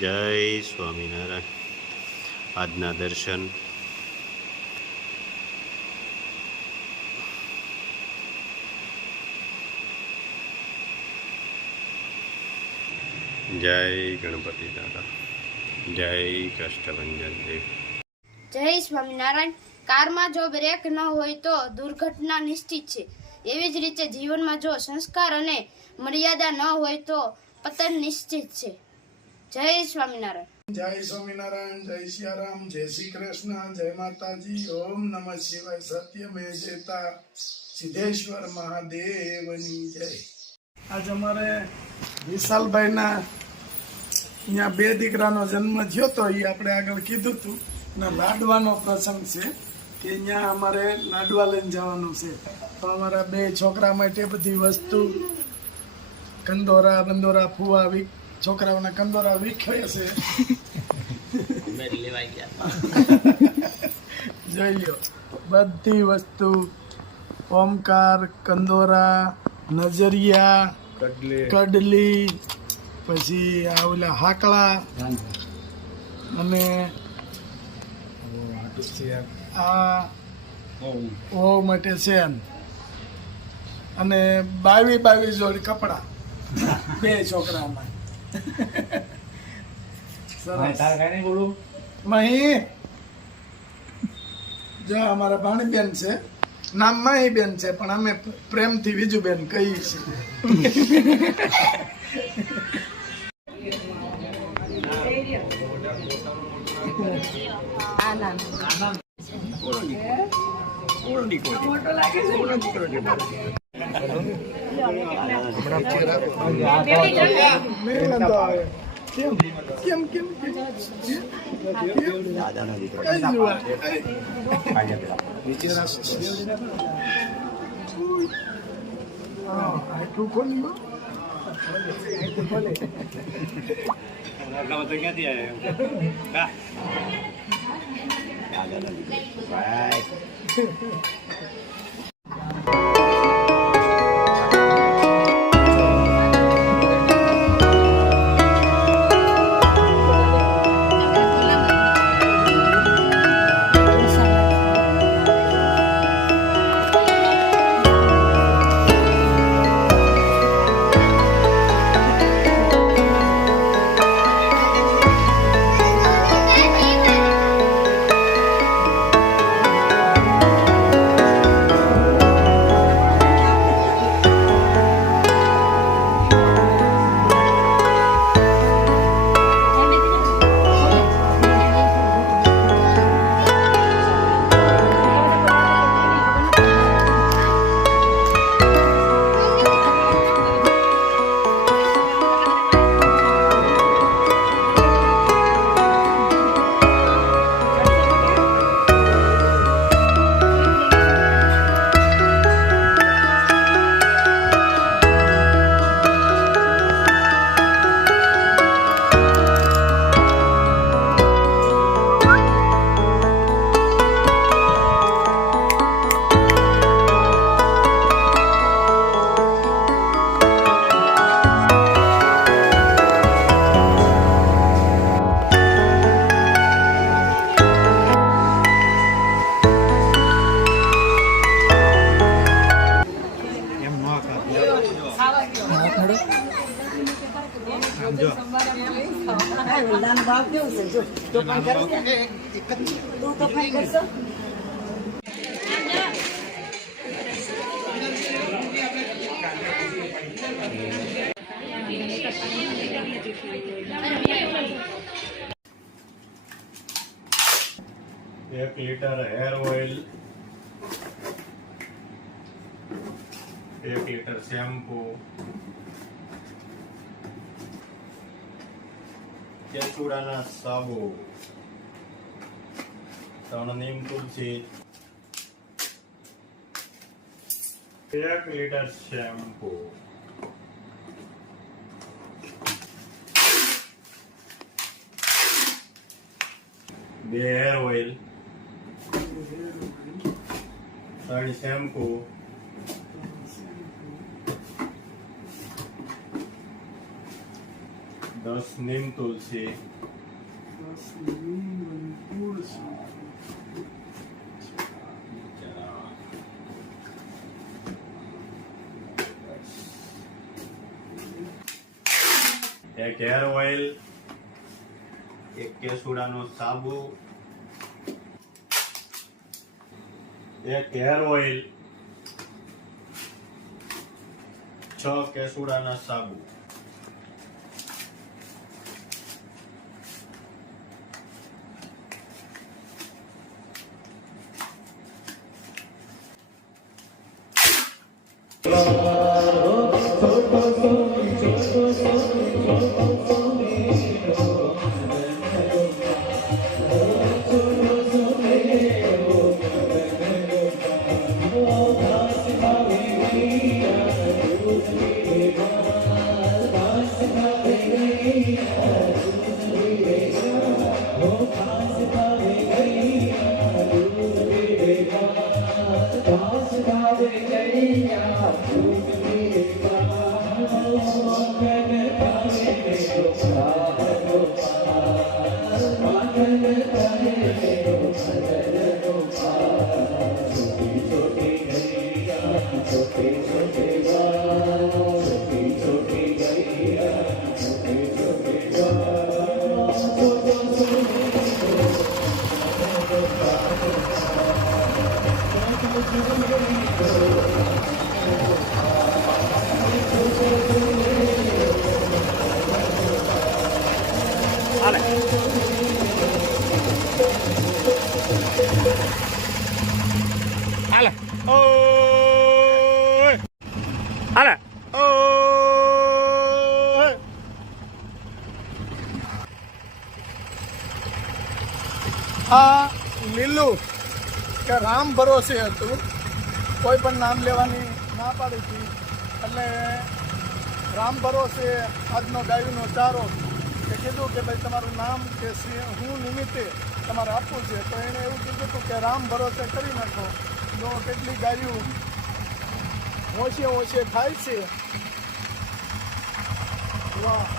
જય સ્વામિનારાયણ. આજના દર્શન જય ગણપતિ દાદા, જય કષ્ટભંજન દેવ. જય સ્વામિનારાયણ. કારમાં જો બ્રેક ન હોય તો દુર્ઘટના નિશ્ચિત છે. એવી જ રીતે જીવનમાં જો સંસ્કાર અને મર્યાદા ન હોય તો પતન નિશ્ચિત છે. જય સ્વામિનારાયણ. જય સ્વામિનારાયણ. જય સિયારામ. જય શ્રી કૃષ્ણ. જય માતાજી. ઓમ નમઃ શિવાય. સત્યમે જયતા સિદ્ધેશ્વર મહાદેવની જય. આજ અમારે વિશાલભાઈના અહીંયા 2 દીકરાનો જન્મ થયો તો એ આપણે આગળ કીધું હતું ને લાડવાનો પ્રસંગ છે કે અહીંયા અમારે લાડવા લઈને જવાનું છે. તો અમારા 2 છોકરા માટે બધી વસ્તુ કંદોરા બંદોરા ફુવા છોકરાઓના કંદોરા વીખ્યા છે. જોઈ લો બધી વસ્તુ, ઓમકાર, કંદોરા, નજરિયા, કડલી, પછી આ ઓલા હાકળા અને આ ઓ માટે સેન અને 22 જોડી કપડા 2 છોકરાના. મહી જો અમારા ભાણીબેન છે, નામ માહી બેન છે પણ અમે પ્રેમથી વિજુબેન કહીએ છીએ. કેમ કેમ કેમ એક litre hair oil, 1 litre shampoo, કેસુડાના સાબુ, 3 neem tulsi, 1 litre shampoo, 2 hair oil, 3 shampoo, 10 10 neem tulsi, 10 લીંબ અને તુલસી, એક હેર ઓઇલ, એક કેસુડાનો સાબુ, એક હેર ઓઇલ, 6 કેસુડાના સાબુ, આ લીલું કે રામ ભરોસે હતું, કોઈ પણ નામ લેવાની ના પાડી હતી, એટલે રામ ભરોસે આજનો ગાયોનો ચારો કે કીધું કે ભાઈ તમારું નામ કે હું નિમિત્તે તમારે આપવું છે, તો એણે એવું કીધું હતું કે રામ ભરોસે કરી નાખો. જો કેટલી ગાયું ઓછે થાય છે. વાહ.